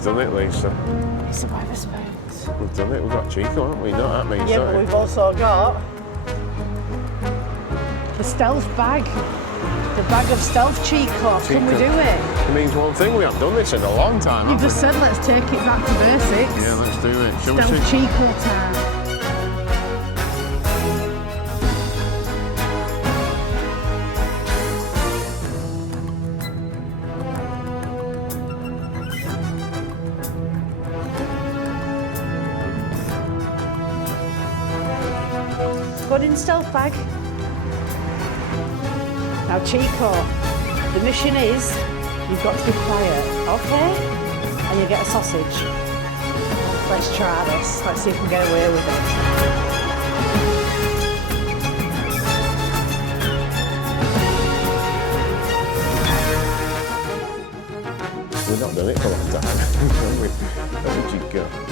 We've done it, Lisa. It's a bit of a spout. We've done it. We've got Chicco, haven't we? Not that means Yeah, that. but we've also got the stealth bag. The bag of stealth Chicco. Can we do it? It means one thing, we haven't done this in a long time, You have just said let's take it back to basics. we? Yeah, let's do it. Shall we Stealth see? Chicco time. Put in the stealth bag. Now Chicco, the mission is you've got to be quiet, okay? And you get a sausage. Let's try this. Let's see if we can get away with it. We've not done it for a long time, have we? Where did you go?